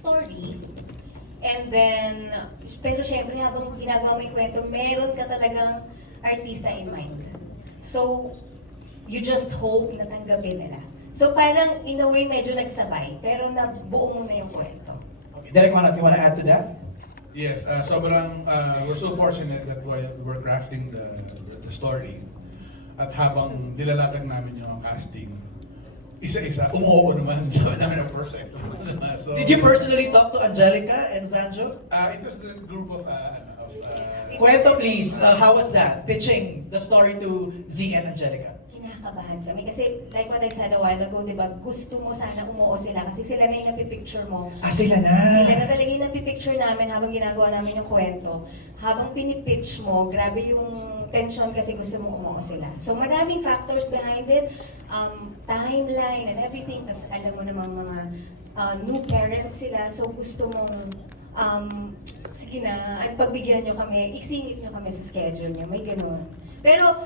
story. And then, pero syempre habang ginagawa mo yung kwento, meron ka talagang artista in mind. So, you just hope na tanggapin nila. So parang in a way medyo nagsabay, pero nabuo mo na yung kwento. Okay. Derek Manat, you wanna add to that? Yes, we're so fortunate that while we're crafting the story, at habang nilalatag namin yung casting, isa-isa, umuo naman sa namin ng perfect. So, Did you personally talk to Angelica and Sanjo? it was the group of Kwento please, how was that? Pitching the story to Z and Angelica. Kinakabahan kami kasi like what I said a while ago, di ba, gusto mo sana umuo sila kasi sila na yung napipicture mo. Ah, sila na! Sila na talaga yung napipicture namin habang ginagawa namin yung kwento. Habang pinipitch mo, grabe yung tension kasi gusto mo umuo sila. So maraming factors behind it, timeline and everything. Tapos alam mo namang mga new parents sila, so gusto mong sige na, ay pagbigyan nyo kami, isingit nyo kami sa schedule nyo, may ganun. Pero,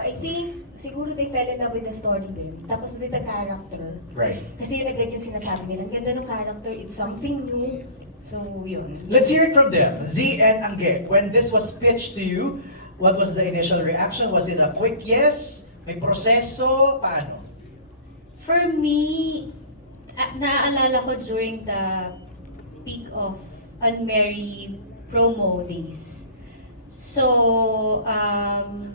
I think, siguro they fell in love with the story din. Tapos with the character. Right. Kasi yun agad yung sinasabi nila, ang ganda ng character, it's something new. So, yun. Let's hear it from them. Z and Angge, when this was pitched to you, what was the initial reaction? Was it a quick yes? May proseso? Paano? For me, naaalala ko during the peak of Unmarried promo days. So,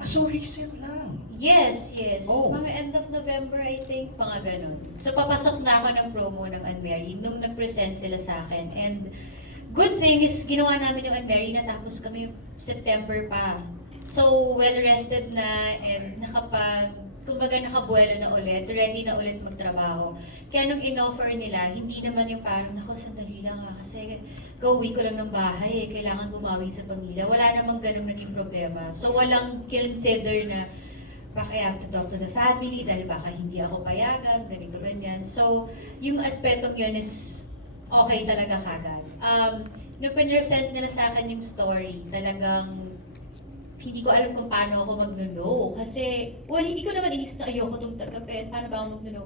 So recent lang. yes. Oh. Mga end of November, I think, mga ganun. So, papasok na ako ng promo ng Unmarried nung nag-present sila sa akin. And good thing is, ginawa namin yung Unmarried, natapos kami September pa. So, well-rested na and kumbaga nakabuelo na ulit, ready na ulit magtrabaho. Kaya nung in-offer nila, hindi naman yung parang, naku, sandali lang kasi gawin ko lang ng bahay kailangan bumawi sa pamilya. Wala namang ganun naging problema. So walang consider na baka I have to talk to the family dahil baka hindi ako payagan, ganito, ganyan. So, yung aspetong yun is okay talaga kagad. Nung pinresent nila sa akin yung story, talagang hindi ko alam kung paano ako mag-no. Kasi, hindi ko naman inisip na ayoko itong tagapin. Paano ba ako mag-no?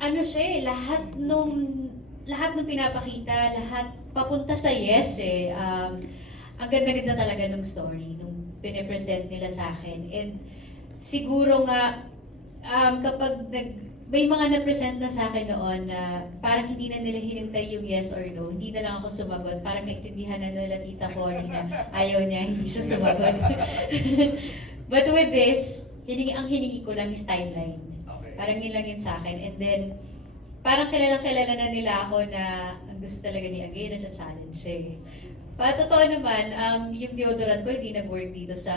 Ano siya lahat nung pinapakita, lahat papunta sa yes eh. Ang ganda-ganda talaga nung story, nung pinipresent nila sa akin. And siguro nga, kapag may mga na-present na sa akin noon na parang hindi na nila hinintay yung yes or no, hindi na lang ako sumagot. Parang naintindihan na nila Tita Connie na ayaw niya, hindi siya sumagot. But with this, ang hiningi ko lang is timeline. Okay. Parang yun lang yun sa akin. And then, parang kilala na nila ako na ang gusto talaga ni Agay na challenge eh. Totoo naman, yung deodorant ko hindi nag-work dito sa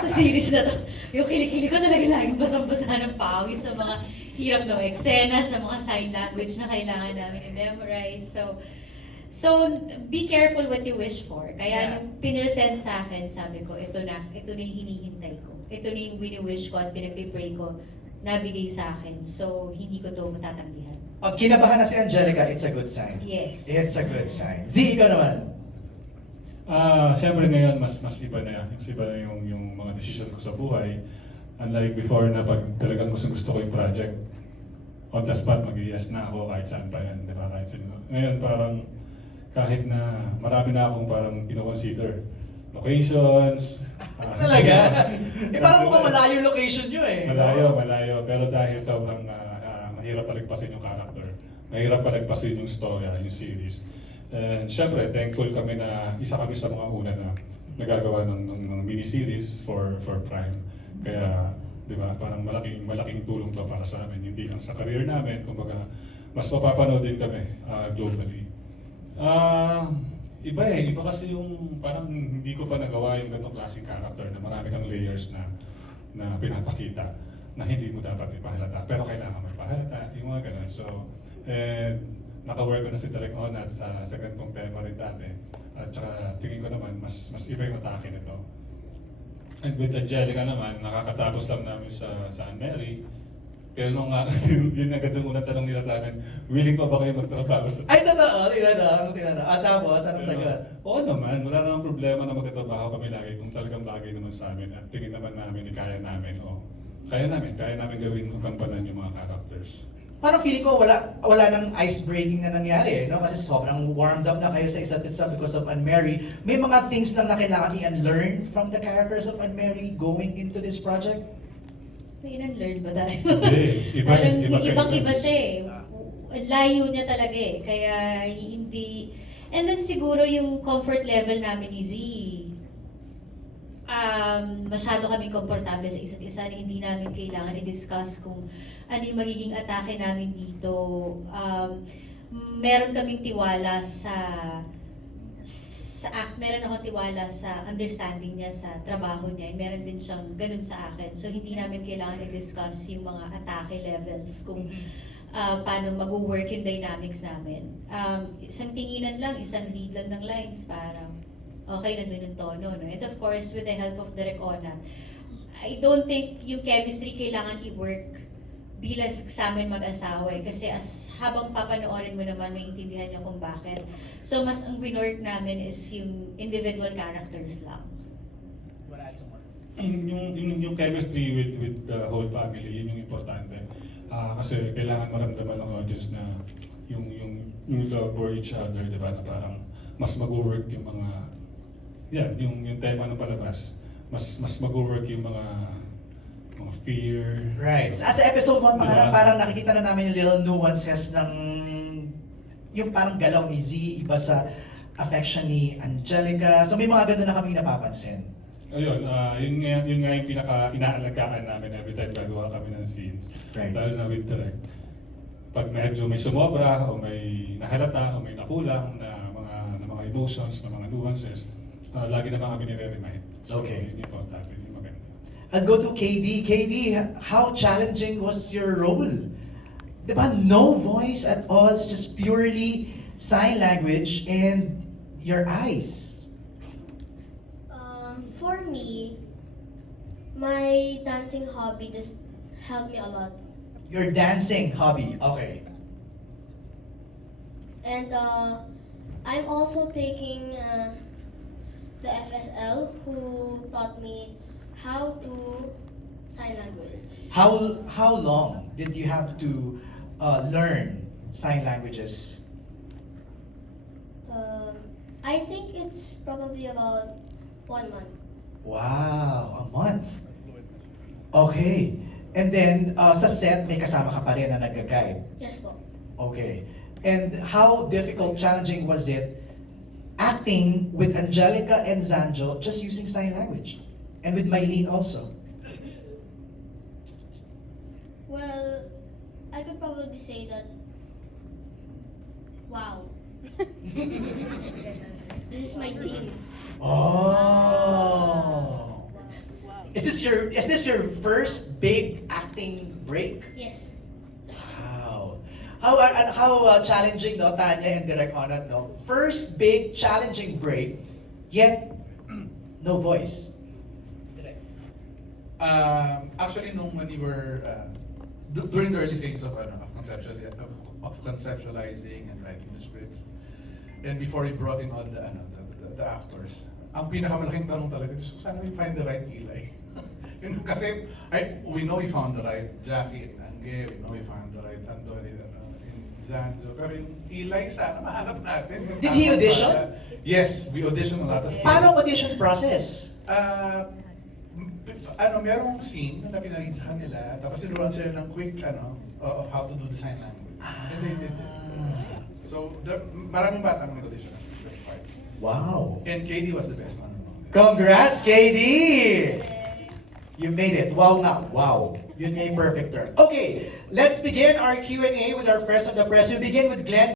sa series na to. Yung kilikili ko talaga laging basang-basa ng pawis sa mga hirap na eksena, sa mga sign language na kailangan namin i-memorize. So be careful what you wish for. Kaya nung pinresent sa akin, sabi ko, ito na yung hinihintay ko. Ito na yung wini-wish ko at pinag-pray ko nabigay sa akin. So hindi ko to matatanggihan. Pag kinabahan na si Angelica, it's a good sign. Yes. It's a good sign. Z, ikaw naman. Siyempre ngayon, mas iba na yung mga decision ko sa buhay. Unlike before na pag talagang gusto ko yung project, on the spot, mag-yes na ako kahit saan pa yan, di ba? Kahit sino. Ngayon parang kahit na marami na akong parang kino-consider. Locations. Talaga? Parang mukhang malayo yung location nyo eh. Malayo. Pero dahil sobrang mahirap palagpasin yung character, mahirap palagpasin yung story, yung series. And syempre, thankful kami na isa kami sa mga una na nagagawa ng miniseries for Prime. Kaya, di ba, parang malaking tulong to para sa amin. Hindi lang sa career namin, kumbaga, mas mapapanood din kami globally. Iba kasi yung parang hindi ko pa nagawa yung ganong klaseng character na marami kang layers na pinapakita na hindi mo dapat ipahalata. Pero kailangan mapahalata, yung mga ganon. So, naka-work ko na si Direk Onat sa ganitong tema rin dati. At saka tingin ko naman, mas iba yung atake nito. And with Angelica naman, nakakatapos lang namin sa Mary. Pero nung yun agad yung unang tanong nila sa akin, willing pa ba kayo magtrabaho sa... Ay, totoo. Tinanong. Tapos, ano sagot? Oo naman, wala namang problema na magkatrabaho kami lagi kung talagang bagay naman sa amin. At tingin naman namin, kaya namin gawin, magampanan yung mga characters. parang feeling ko wala nang ice breaking na nangyari, no? Kasi sobrang warmed up na kayo sa isa't isa because of Anne Mary. May mga things lang na kailangan i-unlearn from the characters of Anne Mary going into this project? May in-learn ba tayo? Hindi. Ibang-iba siya eh. Layo niya talaga eh. Kaya hindi... And then siguro yung comfort level namin ni Z, masyado kami komportable sa isa't isa na hindi namin kailangan i-discuss kung ano yung magiging atake namin dito. Meron kaming tiwala meron akong tiwala sa understanding niya sa trabaho niya. Meron din siyang ganun sa akin. So hindi namin kailangan i-discuss yung mga atake levels kung paano mag-work yung dynamics namin. Isang tinginan lang, isang read lang ng lines, parang okay, nandun yung tono. No? And of course, with the help of Direk Ona, I don't think yung chemistry kailangan i-work bilang sa amin mag-asawa eh. Kasi habang papanoorin mo naman, may intindihan niya kung bakit. So, mas ang winork namin is yung individual characters lang. Yung chemistry with the whole family, yun yung importante. Kasi kailangan maramdaman ng audience na yung love for each other, di ba? Na parang mas mag-work yung mga yung tema ng palabas, mas mag-work yung mga fear. Right. Sa episode 1 Diba? parang nakikita na namin yung little nuances ng yung parang galaw ni Z, iba sa affection ni Angelica. So may mga gano'n na kami napapansin. Ayun, yun nga yung pinaka-inaalagaan namin every time gagawa kami ng scenes. Right. Lalo na with direct. Pag medyo may sumobra, o may nahalata, o may nakulang na mga emotions, na mga nuances, lagi naman kami nire-remind. So, Okay. yun yung importante, yun yung maganda. I'll go to KD. KD, how challenging was your role? Diba, no voice at all, it's just purely sign language and your eyes. For me, my dancing hobby just helped me a lot. Your dancing hobby, okay. And I'm also taking the FSL, who taught me how to sign language. How long did you have to learn sign languages? I think it's probably about 1 month. Wow, a month. Okay. And then, sa set, may kasama ka pa rin na nag-guide. Yes po. Okay. And how difficult, challenging was it acting with Angelica and Zanjo just using sign language? And with Mylene also? Well, I could probably say that, wow. This is my dream. Oh. Is this your first big acting break? Yes. Wow. How challenging, no, Tanya and Direk Onat, no? First big challenging break, yet no voice. Actually, when we were during the early stages of conceptualizing and writing the script, and before we brought in all the actors, ang pinakamalaking tanong talaga is, sana we find the right Eli. Kasi we know we found the right Jackie and Angge, we know we found the right Anthony in Zanjo, pero yung Eli sana mahanap natin. Did he audition? Yes, we auditioned a lot of Paano ang audition process? Merong scene na pinaread sa kanila, tapos sinuruan sila ng quick, of how to do the sign language. And they did it. So, maraming batang nag-audition. Wow. And KD was the best one. Congrats, KD! You made it. Wow nga. Wow. Yun nga yung perfect term. Okay, let's begin our Q&A with our friends of the press. We begin with Glenn.